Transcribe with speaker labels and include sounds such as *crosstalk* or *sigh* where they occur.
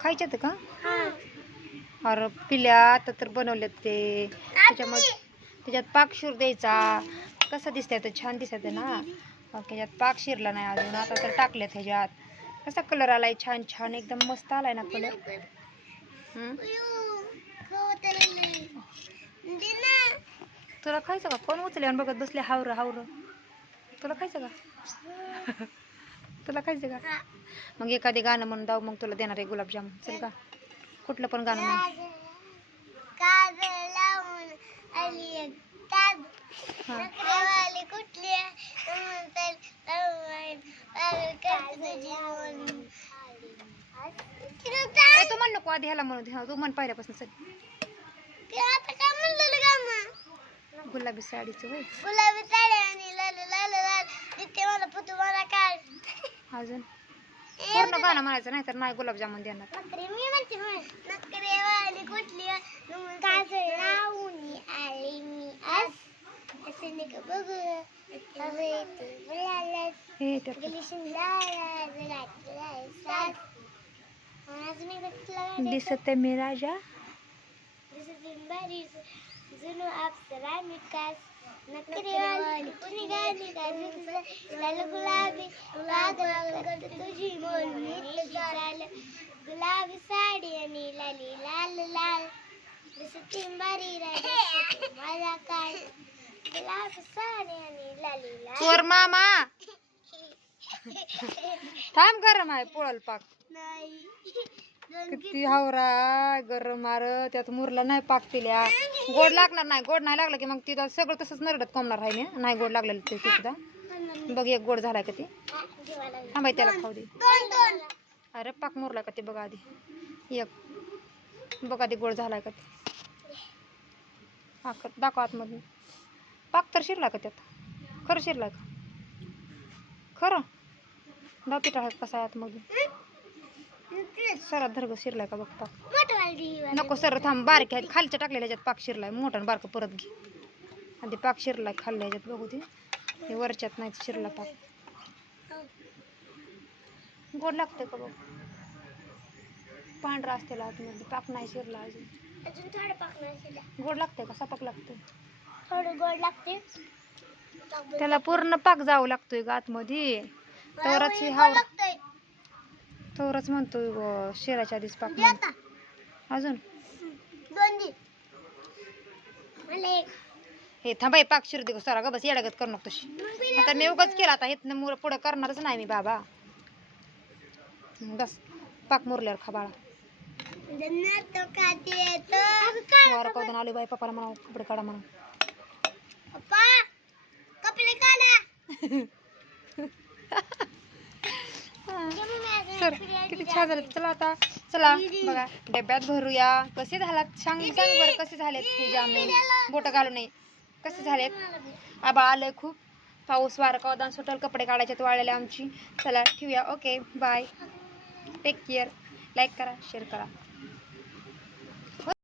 Speaker 1: खायच्यात का?
Speaker 2: हा.
Speaker 1: अरे पिल्या आता तर बनवलेत ते. त्याच्यामध्ये त्याच्यात पाक शिर द्यायचा. कसं दिसतंय तर छान दिसत ना. त्याच्यात पाक शिरला नाही अजून. आता तर टाकलेत ह्याच्यात. कसा कलर आलाय? छान छान. एकदम मस्त आलाय ना कलर तुला खायचं का? कोण उचले आणि बघत बसले? हावर हावर. तुला खायचं का? तुला खायचं का? मग एखादे गाणं म्हणून जाऊ मग तुला देणार आहे गुलाबजाम. चल का कुठलं पण गाणं म्हण. तू म्हण नको आधी ह्याला म्हणू दे. तू म्हण पहिल्यापासून
Speaker 2: सर काय का मग
Speaker 1: गुलाबी साडीचं
Speaker 2: गुलाबी साडी आणि लाल लाल लाल. तिथे मला पुतू मला काय
Speaker 1: अजून. पूर्ण गाणं म्हणायचं नाही तर नाही गुलाबजामुन देणार.
Speaker 2: मी म्हणते म्हण नकरे वाली कुठली लावून आली मी आज. असं नाही का बघू
Speaker 1: हे त्यात.
Speaker 2: गेली सास आज मी कुठला
Speaker 1: दिसत मी राजा
Speaker 2: दिसत बारी जुनू अप्सरा मिकास नकरे वाली कुणी गाली का लाल गुलाबी कागद तुझी मोल नीट लाल गुलाबी साडी आणि लाली लाल लाल दिसत बारी राजा माझा काय गुलाबी साडी आणि लाली लाल
Speaker 1: चोर मामा. *laughs* थांब गरम आहे पोळल पाक.
Speaker 2: नाही.
Speaker 1: किती हावरा गरम मार. त्यात मुरला नाही पाक गोड लागणार नाही गोड नाही लागलं की मग तिथं सगळं तसंच नरडत कोंबणार आहे नाही गोड लागलेलं ते सुद्धा. बघ एक गोड झाला का ते. थांबाय त्याला खाऊ दे. अरे पाक मुरला का ते बघा आधी. एक. बघा आधी गोड झाला का ते. हा दाखव आतमधून. पाक तर शिरला का त्यात? खरं शिरला का? खरं? दाव पिठा कसा आहे आतमधून? सरात धर्ग शिरलाय का बघ पाक
Speaker 2: मोठवाली
Speaker 1: नको सर थांब. बारीक आहे खालच्या टाकलेल्या ह्याच्यात पाक शिरलाय. मोठा बारकं परत घे. आधी पाक शिरलाय खाल्ल्या ह्याच्यात बघू दे. हे वरच्यात नाही शिरला पाक. गोड लागतंय का बघ? पांढरा असते आतमध्ये पाक नाही शिरला अजून.
Speaker 2: अजून थोडं पाकणार शिला
Speaker 1: गोड लागतंय का? सपाक लागतंय.
Speaker 2: थोडं गोड लागते
Speaker 1: त्याला पूर्ण पाक जावं लागतोय ग आतमध्ये. तवरच हे हाव तवरच म्हणतोय ग शिराच्या आधीच पाक अजून?
Speaker 2: मला
Speaker 1: हे थांबाय पाक शिरू दे ग सरा ग बस येडागत करू नको तशी आता मी उगाच केला आता इथनं मुर पुढं करणारच नाही मी बाबा. बस पाक मुरल्यावर खा वारा आले बाई पप्पाला म्हणा कपडे काढा म्हणा
Speaker 2: कपडे काढा. *laughs*
Speaker 1: तर किती छान झालं. चला आता चला बघा डब्यात भरूया. कसे झालात? सांग सांग बरं कसे झालेत हे जामून बोट घालू नये कसे झालेत? आबा आलं खूप. पाऊस वार कवदान सुटल कपडे काढायचे वाळलेले आमची. चला ठेवूया. Okay bye take care like करा शेअर करा.